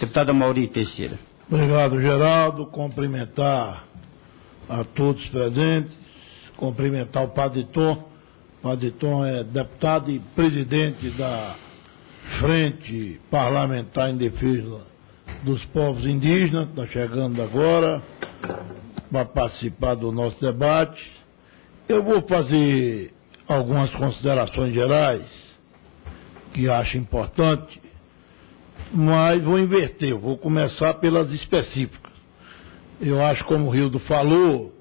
Deputado Amaury Teixeira. Obrigado, Geraldo. Cumprimentar a todos presentes, cumprimentar o Padre Tom. O Padre Tom é deputado e presidente da Frente Parlamentar em Defesa dos Povos Indígenas, está chegando agora para participar do nosso debate. Eu vou fazer algumas considerações gerais que acho importante, mas vou inverter, vou começar pelas específicas. Eu acho, como o Rildo falou,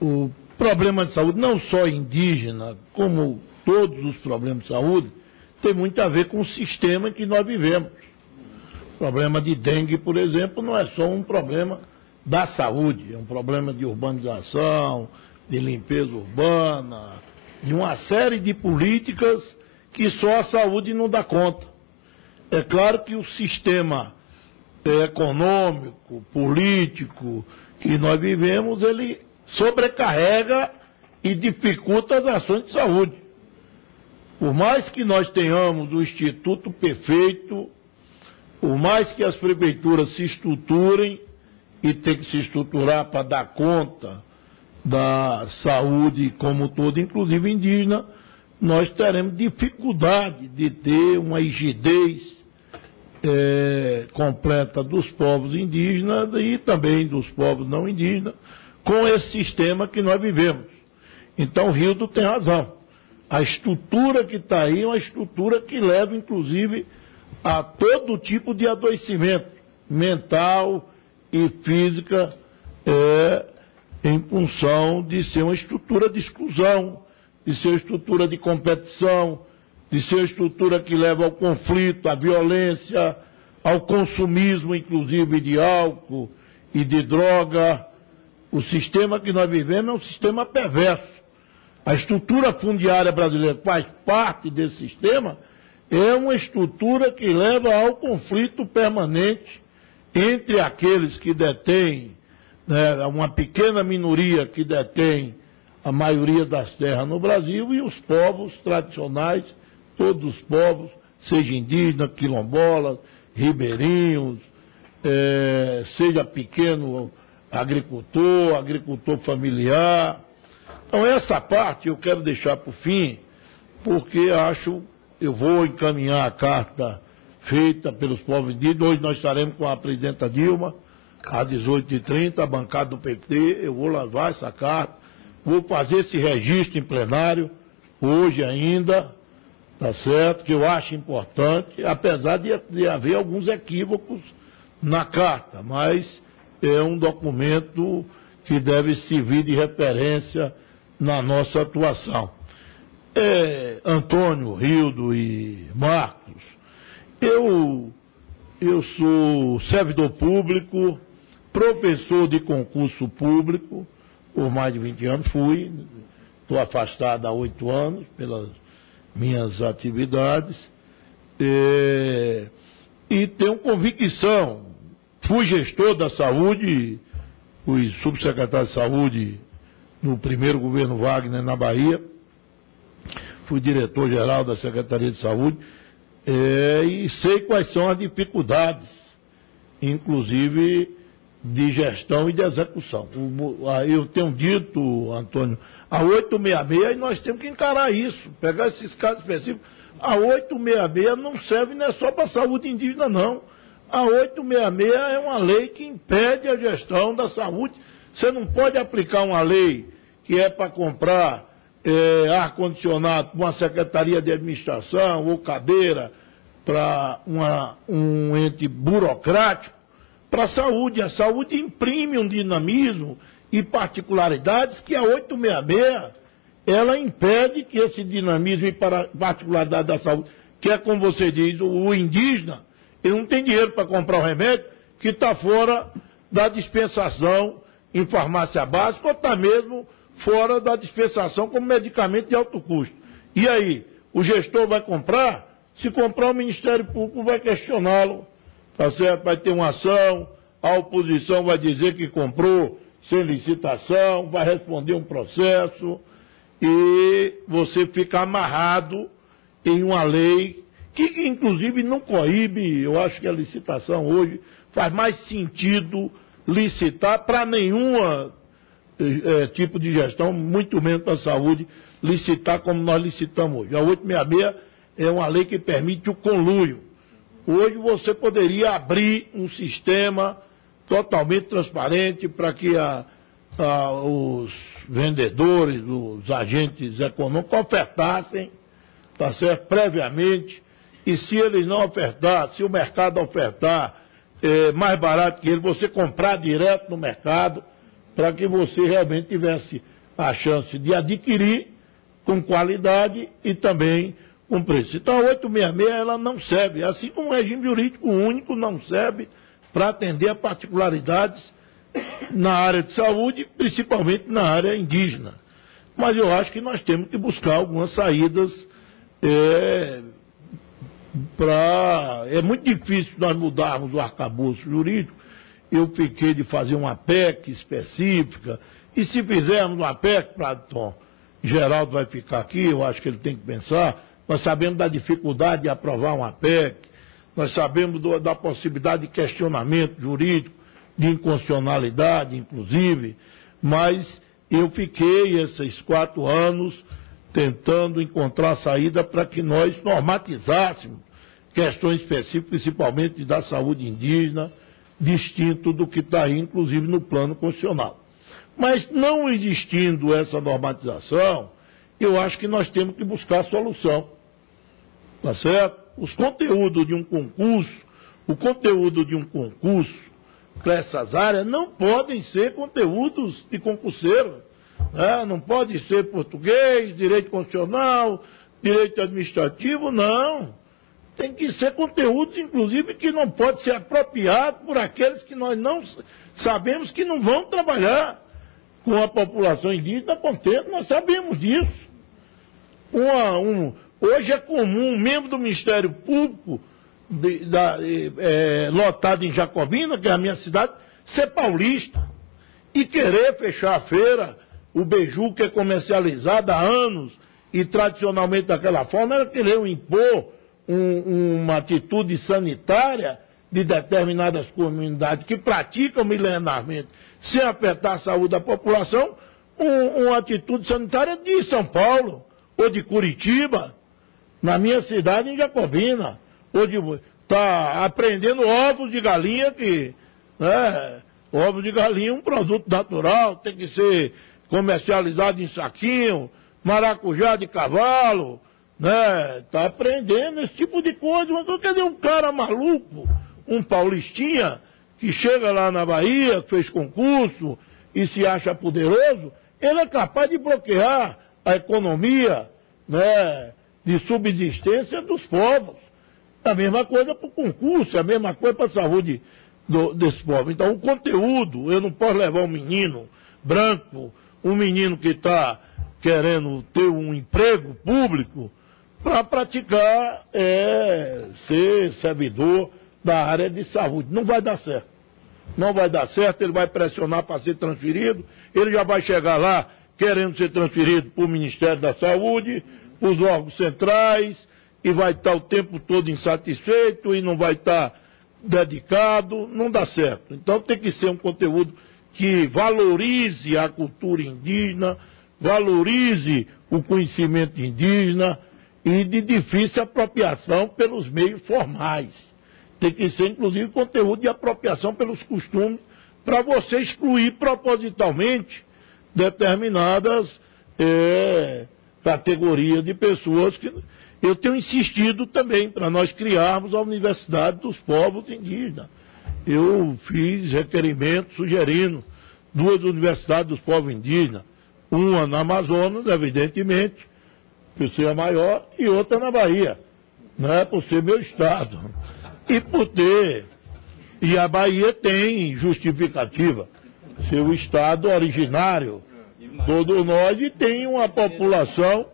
o problema de saúde, não só indígena, como todos os problemas de saúde, tem muito a ver com o sistema em que nós vivemos. O problema de dengue, por exemplo, não é só um problema da saúde, é um problema de urbanização, de limpeza urbana, de uma série de políticas que só a saúde não dá conta. É claro que o sistema econômico, político que nós vivemos, ele sobrecarrega e dificulta as ações de saúde. Por mais que nós tenhamos o Instituto perfeito, por mais que as prefeituras se estruturem, e tem que se estruturar para dar conta da saúde como todo, inclusive indígena, nós teremos dificuldade de ter uma rigidez completa dos povos indígenas e também dos povos não indígenas, com esse sistema que nós vivemos. Então, o Rildo tem razão. A estrutura que está aí é uma estrutura que leva, inclusive, a todo tipo de adoecimento mental e física, em função de ser uma estrutura de exclusão, de ser uma estrutura de competição, de ser uma estrutura que leva ao conflito, à violência, ao consumismo, inclusive, de álcool e de droga. O sistema que nós vivemos é um sistema perverso. A estrutura fundiária brasileira, que faz parte desse sistema, é uma estrutura que leva ao conflito permanente entre aqueles que detêm, né, uma pequena minoria que detém a maioria das terras no Brasil e os povos tradicionais, todos os povos, seja indígena, quilombolas, ribeirinhos, seja pequeno agricultor familiar. Então, essa parte eu quero deixar para o fim, porque eu vou encaminhar a carta feita pelos povos indígenas. Hoje nós estaremos com a presidenta Dilma, às 18h30, a bancada do PT, eu vou levar essa carta, vou fazer esse registro em plenário, hoje ainda, tá certo, que eu acho importante, apesar de haver alguns equívocos na carta, mas é um documento que deve servir de referência na nossa atuação. Antônio, Rildo e Marcos, eu sou servidor público, professor de concurso público, por mais de 20 anos estou afastado há 8 anos pelas minhas atividades, e tenho convicção, fui gestor da saúde, fui subsecretário de saúde no primeiro governo Wagner na Bahia, fui diretor-geral da Secretaria de Saúde, e sei quais são as dificuldades, inclusive de gestão e de execução. Eu tenho dito, Antônio, a 866, e nós temos que encarar isso, pegar esses casos específicos. A 866 não serve não é só para a saúde indígena, não. A 866 é uma lei que impede a gestão da saúde. Você não pode aplicar uma lei que é para comprar ar-condicionado para uma secretaria de administração ou cadeira para um ente burocrático para a saúde. A saúde imprime um dinamismo e particularidades que a 866 ela impede que esse dinamismo e particularidade da saúde, que é como você diz, o indígena, ele não tem dinheiro para comprar o remédio que está fora da dispensação em farmácia básica ou está mesmo fora da dispensação como medicamento de alto custo. E aí, o gestor vai comprar? Se comprar, o Ministério Público vai questioná-lo, tá certo? Vai ter uma ação, a oposição vai dizer que comprou sem licitação, vai responder um processo e você fica amarrado em uma lei que inclusive não coíbe. Eu acho que a licitação hoje faz mais sentido licitar para nenhuma tipo de gestão, muito menos para a saúde, licitar como nós licitamos hoje. A 866 é uma lei que permite o conluio. Hoje você poderia abrir um sistema totalmente transparente para que os vendedores, os agentes econômicos ofertassem, tá certo, previamente, e se eles não ofertar, se o mercado ofertar mais barato que ele, você comprar direto no mercado, para que você realmente tivesse a chance de adquirir com qualidade e também com preço. Então a 866 ela não serve, assim como o regime jurídico único não serve para atender a particularidades na área de saúde, principalmente na área indígena. Mas eu acho que nós temos que buscar algumas saídas é muito difícil nós mudarmos o arcabouço jurídico. Eu fiquei de fazer uma PEC específica, e se fizermos uma PEC, Geraldo vai ficar aqui, eu acho que ele tem que pensar, nós sabemos da dificuldade de aprovar uma PEC, nós sabemos da possibilidade de questionamento jurídico, de inconstitucionalidade, inclusive, mas eu fiquei esses 4 anos tentando encontrar saída para que nós normatizássemos questões específicas, principalmente da saúde indígena, distinto do que está aí, inclusive, no plano constitucional. Mas não existindo essa normatização, eu acho que nós temos que buscar solução. Tá certo? Os conteúdos de um concurso, o conteúdo de um concurso para essas áreas não podem ser conteúdos de concurseiro. Né? Não pode ser português, direito constitucional, direito administrativo, não. Tem que ser conteúdos, inclusive, que não pode ser apropriado por aqueles que nós não sabemos que não vão trabalhar com a população indígena contente, nós sabemos disso. Hoje é comum um membro do Ministério Público, lotado em Jacobina, que é a minha cidade, ser paulista e querer fechar a feira. O beiju, que é comercializado há anos e tradicionalmente daquela forma, era querer impor uma atitude sanitária de determinadas comunidades que praticam milenarmente, sem afetar a saúde da população, uma atitude sanitária de São Paulo, ou de Curitiba, na minha cidade, em Jacobina, ou está apreendendo ovos de galinha, ovos de galinha é um produto natural, tem que ser comercializado em saquinho, maracujá de cavalo, né? Está aprendendo esse tipo de coisa. Mas quer dizer, um cara maluco, um paulistinha, que chega lá na Bahia, fez concurso e se acha poderoso, ele é capaz de bloquear a economia, né, de subsistência dos povos. A mesma coisa para o concurso, a mesma coisa para a saúde desse povo. Então, o conteúdo, eu não posso levar um menino branco, um menino que está querendo ter um emprego público, para praticar, ser servidor da área de saúde. Não vai dar certo. Não vai dar certo, ele vai pressionar para ser transferido, ele já vai chegar lá querendo ser transferido para o Ministério da Saúde, para os órgãos centrais, e vai estar o tempo todo insatisfeito e não vai estar dedicado, não dá certo. Então tem que ser um conteúdo que valorize a cultura indígena, valorize o conhecimento indígena e de difícil apropriação pelos meios formais. Tem que ser, inclusive, conteúdo de apropriação pelos costumes, para você excluir propositalmente determinadas categorias de pessoas que eu tenho insistido também para nós criarmos a Universidade dos Povos Indígenas. Eu fiz requerimento sugerindo 2 universidades dos povos indígenas, uma na Amazonas, evidentemente, por ser a maior, e outra na Bahia, né, por ser meu estado. E a Bahia tem justificativa, ser o estado originário, todos nós, e tem uma população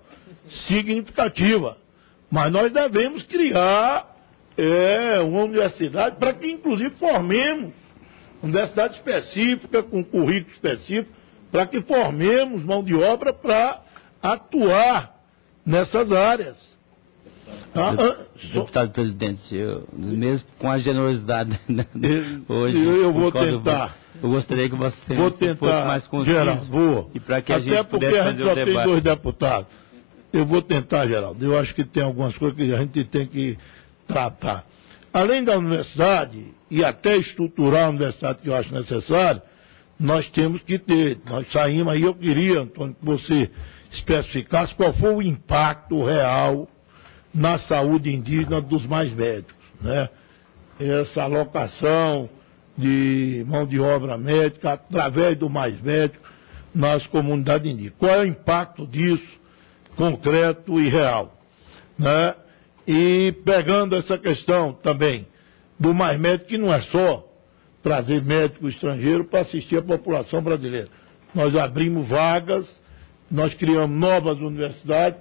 significativa. Mas nós devemos criar uma universidade para que, inclusive, formemos universidade específica, com currículo específico, para que formemos mão de obra para atuar nessas áreas. Deputado presidente, mesmo com a generosidade hoje, eu vou tentar. Eu gostaria que você fosse mais conciso. Geraldo, vou. E para que a Até gente porque pudesse a gente fazer só o tem debate. 2 deputados. Eu vou tentar, Geraldo. Eu acho que tem algumas coisas que a gente tem que tratar. Além da universidade, e até estruturar a universidade que eu acho necessário, nós temos que ter. Nós saímos aí, eu queria, Antônio, que você especificasse qual foi o impacto real na saúde indígena dos mais médicos, né? Essa alocação de mão de obra médica através do mais médico nas comunidades indígenas. Qual é o impacto disso, concreto e real, né? E pegando essa questão também do mais médico, que não é só trazer médico estrangeiro para assistir a população brasileira. Nós abrimos vagas, nós criamos novas universidades,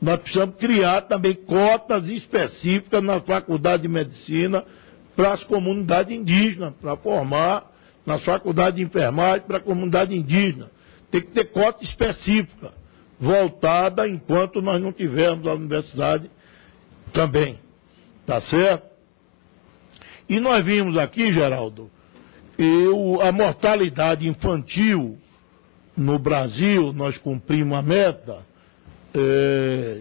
nós precisamos criar também cotas específicas na Faculdade de Medicina para as comunidades indígenas, para formar na Faculdade de Enfermagem para a comunidade indígena. Tem que ter cota específica, voltada enquanto nós não tivermos a universidade também. Tá certo? E nós vimos aqui, Geraldo, a mortalidade infantil no Brasil, nós cumprimos a meta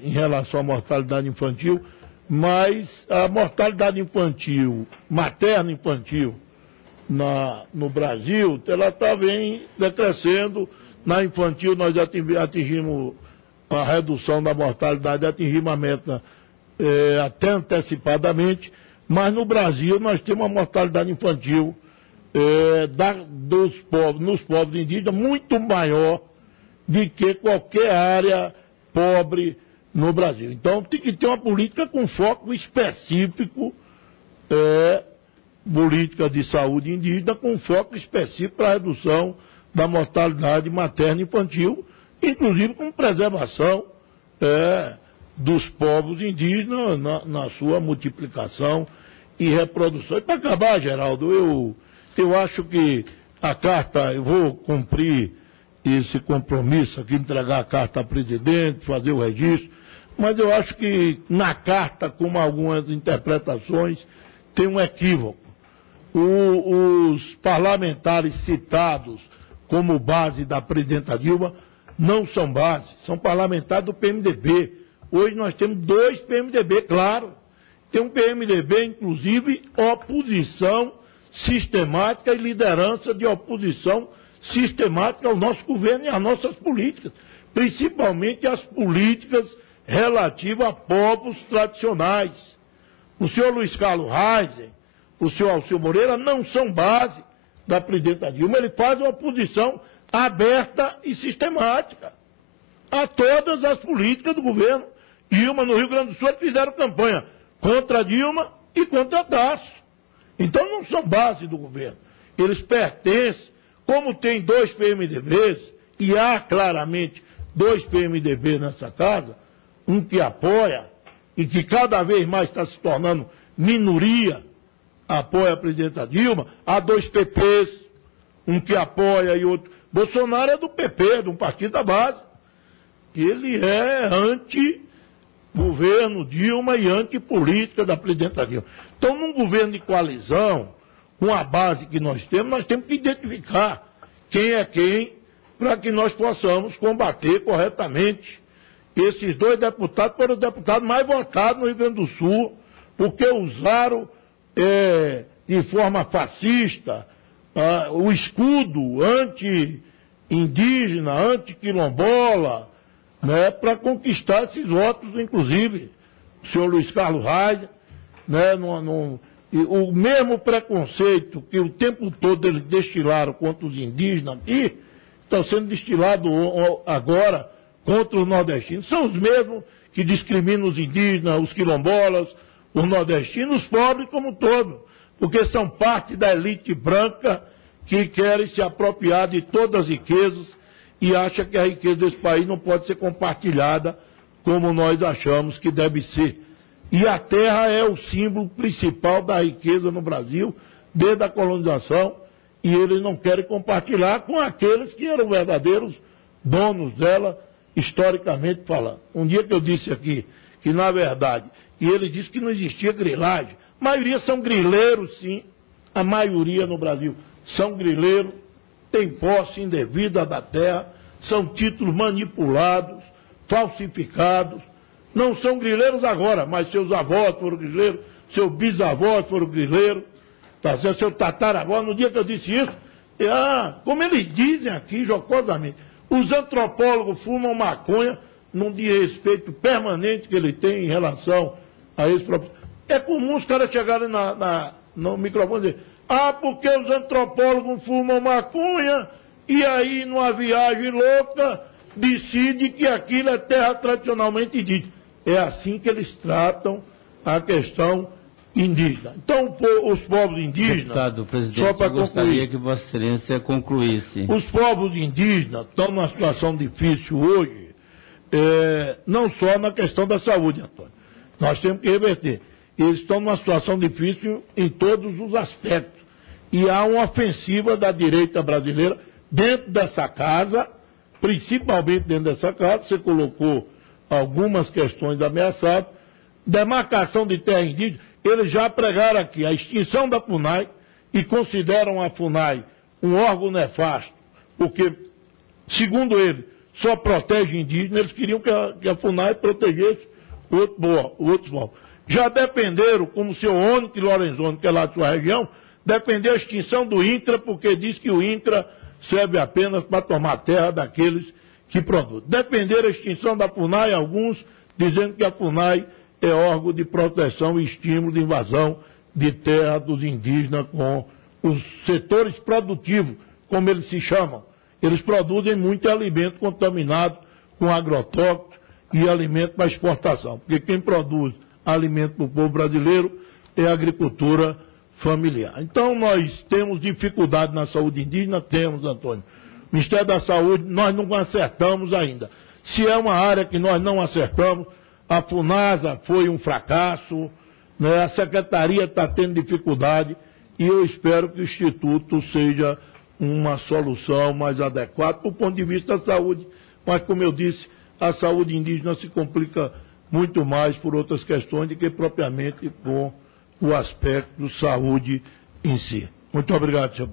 em relação à mortalidade infantil, mas a mortalidade infantil, materno-infantil, no Brasil, ela vem decrescendo. Na infantil nós atingimos a redução da mortalidade, atingimos a meta até antecipadamente, mas no Brasil nós temos uma mortalidade infantil nos povos indígenas muito maior do que qualquer área pobre no Brasil. Então tem que ter uma política com foco específico, política de saúde indígena com foco específico para a redução da mortalidade materna e infantil, inclusive com preservação dos povos indígenas na sua multiplicação e reprodução. E para acabar, Geraldo, eu acho que a carta, eu vou cumprir esse compromisso aqui, entregar a carta ao presidente, fazer o registro, mas eu acho que na carta, como algumas interpretações, tem um equívoco. Os parlamentares citados como base da presidenta Dilma não são base, são parlamentares do PMDB. Hoje nós temos 2 PMDB, claro. Tem um PMDB, inclusive, oposição sistemática e liderança de oposição sistemática ao nosso governo e às nossas políticas, principalmente as políticas relativas a povos tradicionais. O senhor Luiz Carlos Reis, o senhor Alceu Moreira não são base da presidenta Dilma, ele faz uma oposição aberta e sistemática a todas as políticas do governo. Dilma, no Rio Grande do Sul, fizeram campanha contra Dilma e contra Tasso. Então não são base do governo. Eles pertencem, como tem 2 PMDBs, e há claramente 2 PMDBs nessa casa, um que apoia e que cada vez mais está se tornando minoria, apoia a presidenta Dilma, há 2 PPs, um que apoia e outro. Bolsonaro é do PP, de um partido da base. Ele é anti-governo Dilma e anti-política da presidenta Dilma. Então, num governo de coalizão, com a base que nós temos que identificar quem é quem, para que nós possamos combater corretamente. Esses 2 deputados foram os deputados mais votados no Rio Grande do Sul, porque usaram de forma fascista o escudo anti-indígena, anti-quilombola, né, para conquistar esses votos, inclusive. O senhor Luiz Carlos Reis, né, o mesmo preconceito que o tempo todo eles destilaram contra os indígenas aqui, estão sendo destilados agora contra os nordestinos. São os mesmos que discriminam os indígenas, os quilombolas, os nordestinos, os pobres como um todo, porque são parte da elite branca que querem se apropriar de todas as riquezas e acha que a riqueza desse país não pode ser compartilhada como nós achamos que deve ser. E a terra é o símbolo principal da riqueza no Brasil, desde a colonização, e eles não querem compartilhar com aqueles que eram verdadeiros donos dela, historicamente falando. Um dia que eu disse aqui que, na verdade, e ele disse que não existia grilagem. A maioria são grileiros, sim, a maioria no Brasil são grileiros, tem posse indevida da terra, são títulos manipulados, falsificados, não são grileiros agora, mas seus avós foram grileiros, seus bisavós foram grileiros, tá certo? Seu tataravó, no dia que eu disse isso, como eles dizem aqui, jocosamente, os antropólogos fumam maconha num desrespeito permanente que ele tem em relação a esse propósito. É comum os caras chegarem no microfone e dizer, porque os antropólogos fumam maconha e aí numa viagem louca decide que aquilo é terra tradicionalmente indígena. É assim que eles tratam a questão indígena. Então, os povos indígenas... Deputado, presidente, só para gostaria que Vossa Excelência concluísse. Os povos indígenas estão numa situação difícil hoje, não só na questão da saúde, Antônio. Nós temos que reverter. Eles estão numa situação difícil em todos os aspectos. E há uma ofensiva da direita brasileira dentro dessa casa, principalmente dentro dessa casa. Você colocou algumas questões ameaçadas. Demarcação de terra indígena, eles já pregaram aqui a extinção da FUNAI e consideram a FUNAI um órgão nefasto, porque, segundo ele, só protege indígenas. Eles queriam que a FUNAI protegesse outros povos. Já dependeram, como o senhor Ônix Lorenzoni, que é lá de sua região, defendeu a extinção do INCRA, porque diz que o INCRA serve apenas para tomar terra daqueles que produzem. Defenderam a extinção da FUNAI, alguns dizendo que a FUNAI é órgão de proteção e estímulo de invasão de terra dos indígenas com os setores produtivos, como eles se chamam. Eles produzem muito alimento contaminado com agrotóxicos e alimento para exportação, porque quem produz alimento para o povo brasileiro é a agricultura familiar. Então, nós temos dificuldade na saúde indígena? Temos, Antônio. O Ministério da Saúde, nós não acertamos ainda. Se é uma área que nós não acertamos, a FUNASA foi um fracasso, né? A Secretaria está tendo dificuldade e eu espero que o Instituto seja uma solução mais adequada do ponto de vista da saúde. Mas, como eu disse, a saúde indígena se complica muito mais por outras questões do que propriamente com o aspecto de saúde em si. Muito obrigado, senhor.